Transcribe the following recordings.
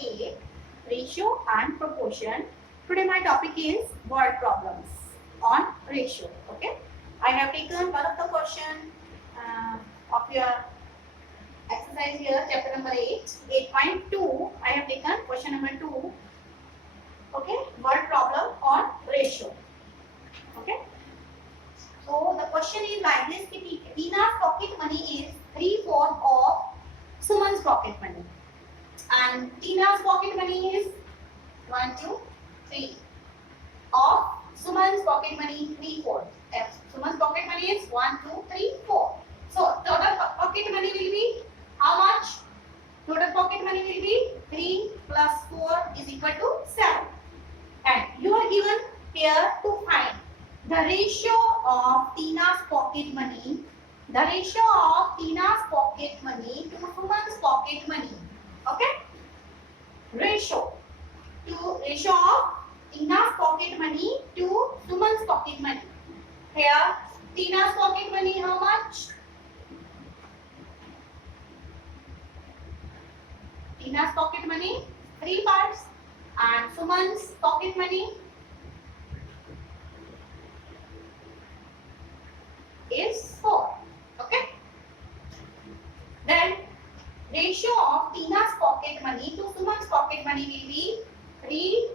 8, ratio and proportion. Today my topic is word problems on ratio. Okay, I have taken one of the question of your exercise here, chapter number 8, 8.2. I have taken question number 2. Okay, word problem on ratio. Okay, so the question is like this: Tina's pocket money is 3/4 of Suman's pocket money, and Tina's pocket money is 1, 2, 3 of Suman's pocket money 3/4. Suman's pocket money is 1, 2, 3, 4. So total pocket money will be how much? Total pocket money will be 3 plus 4 is equal to 7. And you are given here to find the ratio of Tina's pocket money. The ratio of Tina's pocket money to Suman's pocket money. Okay? Ratio of Tina's pocket money to Suman's pocket money. Here, Tina's pocket money how much? Tina's pocket money 3 parts, and Suman's pocket money is 4. Okay. Then ratio of Tina's pocket money to Suman's pocket money will be 3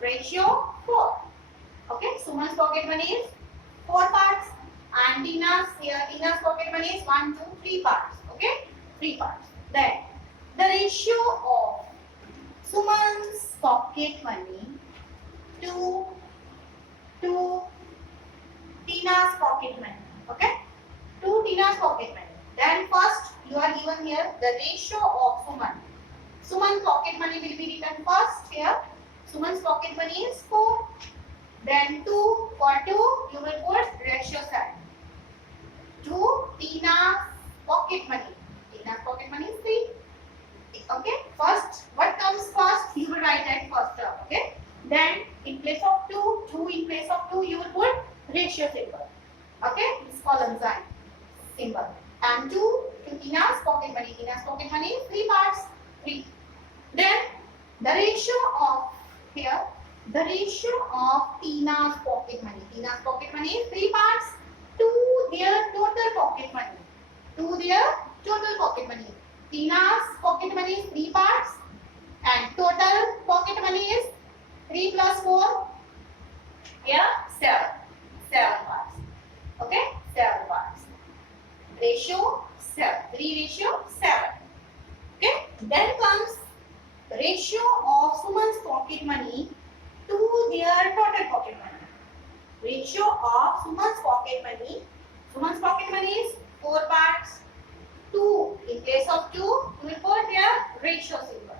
ratio 4. Okay. Suman's pocket money is 4 parts, and Tina's pocket money is 1, 2, 3 parts. Okay. 3 parts. Then the ratio of Suman's pocket money to Tina's pocket money. Okay, to Tina's pocket money. Then first you are given here the ratio of Suman. Suman's pocket money will be written first here. Suman's pocket money is 4. Then 2 for 2 you will put ratio side. To Tina's pocket money. Tina's pocket money is 3. Okay, first what comes first you will write that first term. Okay, then in place of 2 in place of 2 you will put ratio symbol. Okay, this column sign symbol. And 2 to Tina's pocket money. Tina's pocket money is 3 parts. 3. Then the ratio of here, the ratio of Tina's pocket money. Tina's pocket money is 3 parts to their total pocket money. To their total pocket money. Tina's pocket money is 3 parts, and total pocket money is 3 plus 4. Here 7. 7 parts. Okay, 7 parts. Ratio 7. 3 ratio 7. Okay. Then comes ratio of Suman's pocket money to their total pocket money. Ratio of Suman's pocket money. Suman's pocket money is 4 parts. 2 in place of 2 we will put here ratio symbol.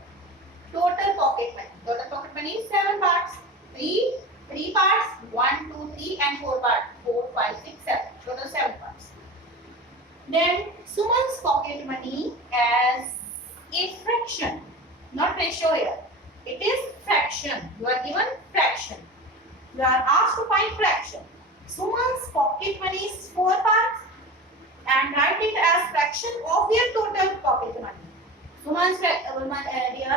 Total pocket money. Total pocket money is 7 parts. 3 parts. 1, 2, 3 and 4 parts. 4, 5, 6, 7. Total 7 parts. Then Suman's pocket money as a fraction. Not ratio here. It is fraction. You are given fraction. You are asked to find fraction. Suman's pocket money is 4 parts, and write it as fraction of their total pocket money. Suman's their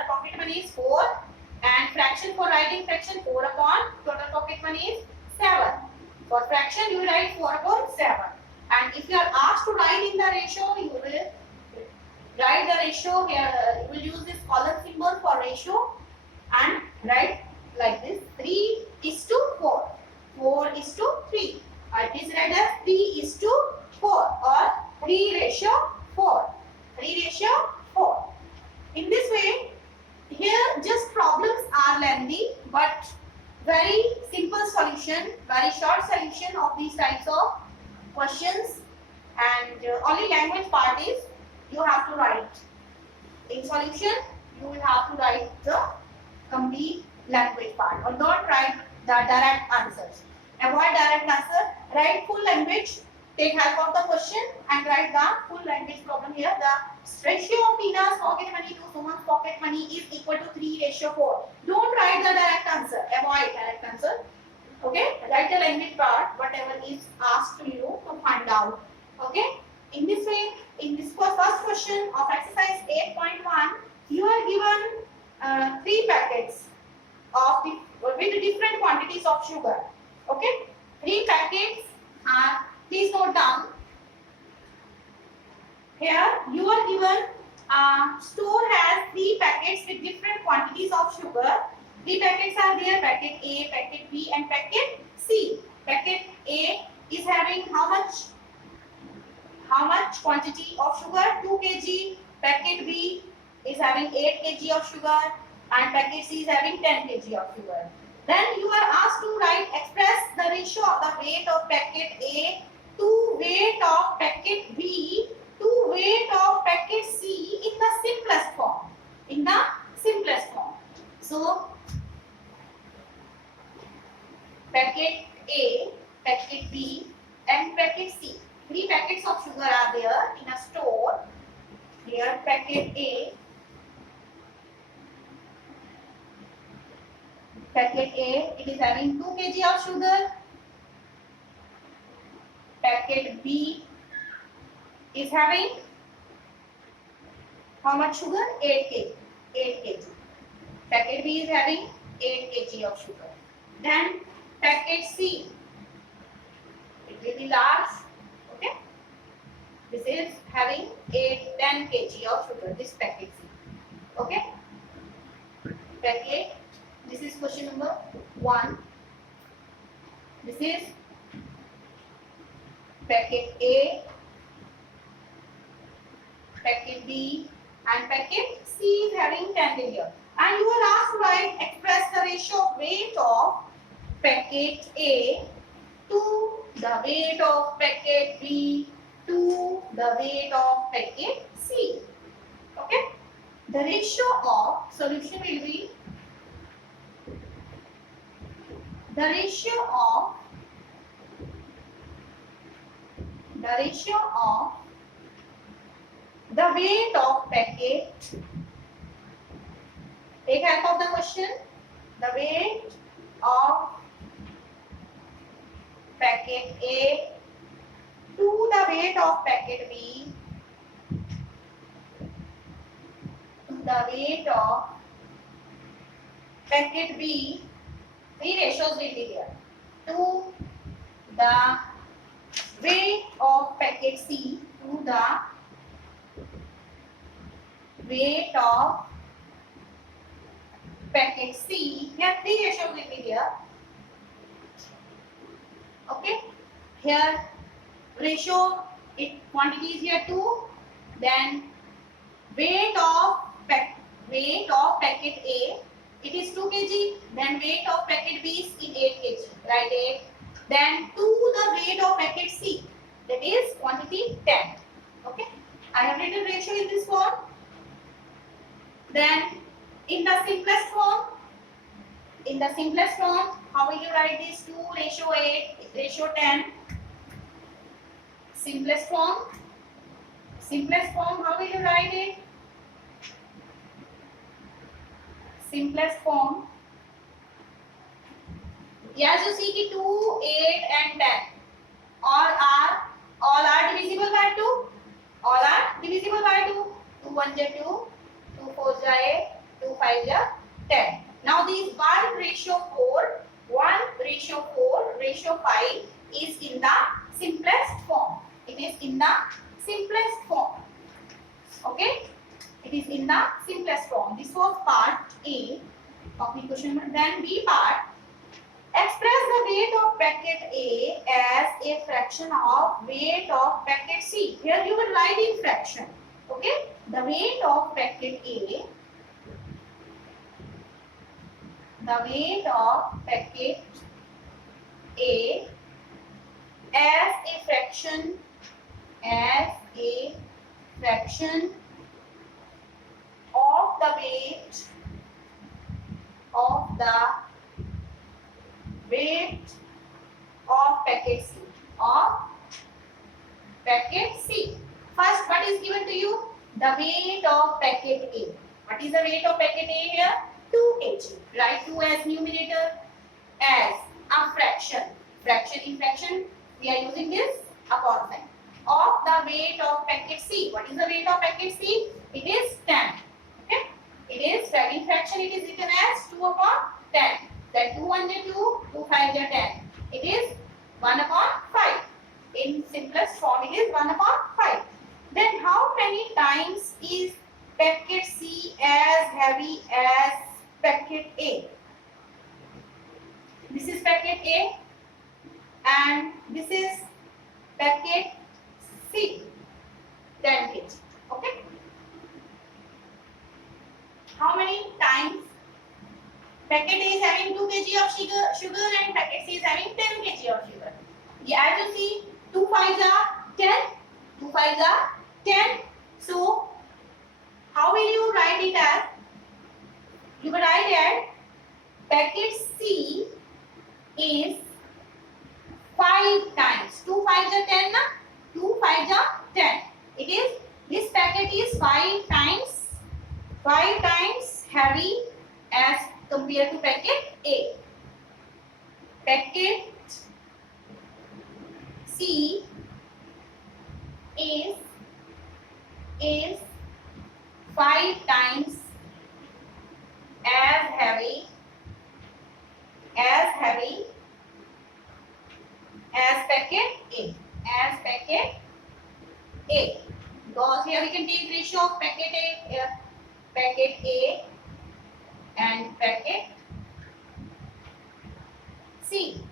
pocket money is 4, and fraction for writing fraction 4 upon total pocket money is 7. For fraction you write 4 upon 7. And if you are asked to write in the ratio, you will write the ratio here. You will use this column symbol for ratio and write like this: 3 is to 4, 4 is to 3. It is read as 3 is to 4 or 3 ratio 4. 3 ratio 4. In this way, here just problems are lengthy but very simple solution, very short solution of these types of questions, and only language part is you have to write. In solution, you will have to write the complete language part, or don't write the direct answers. Avoid direct answer, write full language. Take help of the question and write the full language problem here. The ratio of Tina's pocket money to Suman's pocket money is equal to 3 ratio 4. Don't write the direct answer. Avoid direct answer. Okay? Write the language part, whatever is asked to you to find out. Okay? In this way, in this first question of exercise 8.1, you are given 3 packets of the with different quantities of sugar. Okay, 3 packets are, please note down. Here you are given store has 3 packets with different quantities of sugar. 3 packets are there, packet A, packet B and packet C. Packet A is having how much quantity of sugar? 2 kg. Packet B is having 8 kg of sugar and packet C is having 10 kg of sugar. Then you are asked to express the ratio of the weight of packet A to weight of packet B to weight of packet C in the simplest form. In the simplest form. So, packet A, packet B and packet C. 3 packets of sugar are there in a store. Here packet A. Packet A, it is having 2 kg of sugar. Packet B is having how much sugar? 8 kg. 8 kg. Packet B is having 8 kg of sugar. Then packet C, it will be large. Okay, this is having 10 kg of sugar. This packet C. Okay, packet. This is question number 1. This is packet A, packet B and packet C is having 10 kg. And you are asked to write, express the ratio of weight of packet A to the weight of packet B to the weight of packet C. Okay, the ratio of solution will be the ratio of the weight of packet. Take help of the question. The weight of packet A to the weight of packet B to the weight of packet B. 3 ratios will be there. To the weight of packet C to the weight of packet C. Here 3 ratios will be there. Okay. Here ratio, quantity is here 2. Then weight of packet A, it is 2 kg. Then weight of packet B is in 8 kg. Write 8. Then to the weight of packet C, that is quantity 10. Okay. I have written ratio in this form. Then in the simplest form, how will you write this? 2 ratio 8 ratio 10. Simplest form, how will you write it? Simplest form. Yes, you see ki 2, 8 and 10 all are divisible by 2. All are divisible by 2. 2 1 ja 2, 2 4 ja 8, 2 5 ja 10. Now these 1 ratio 4, 1 ratio 4, ratio 5 is in the simplest form. It is in the simplest form. Okay? It is in the simplest form. This was part A of the question. Then B part. Express the weight of packet A as a fraction of weight of packet C. Here you will write in fraction. Okay? The weight of packet A. The weight of packet A as a fraction of the weight of packet C. First, what is given to you? The weight of packet A. What is the weight of packet A here? 2 kg. Write 2 as numerator, as a fraction. In fraction, we are using this upon sign. Of the weight of packet C. What is the weight of packet C? It is 10. Okay? It is having fraction. fraction it is written as 2 upon 10. Then 2 1 is 2, 2 5 is 10. It is 1 upon 5. In simplest form it is 1 upon 5. Then how many times is packet C as heavy as packet A? This is packet A and this is packet C, 10 kg. Okay. How many times packet A is having 2 kg of sugar and packet C is having 10 kg of sugar? Yeah, as you see, 2 5s are 10. 2 5s are 10. So, how will you write it as? You will write as packet C is 5 times. 2 5s are 10 na? 2 5s are 10. It is, this packet is 5 times heavy as compared to packet A. Packet C is 5 times as heavy as packet A. As packet A. Because here we can take ratio of packet A and packet C.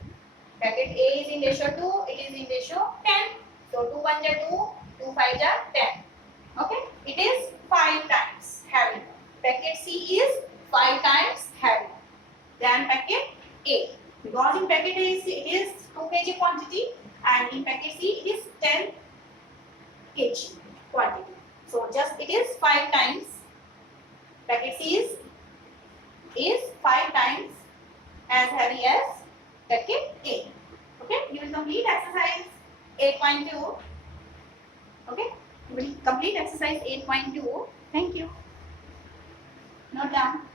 Packet A is in ratio 2, it is in ratio 10. So 2 1 are 2, 2 5 are 10. Okay, it is 5 times heavy. Packet C is 5 times heavy than packet A. Because in packet A it is 2 kg quantity and in packet C it is 10 kg quantity. So just it is 5 times. Packet C is 5 times as heavy as packet A. Okay, you will complete exercise 8.2. Okay, you will complete exercise 8.2. Thank you. Note down.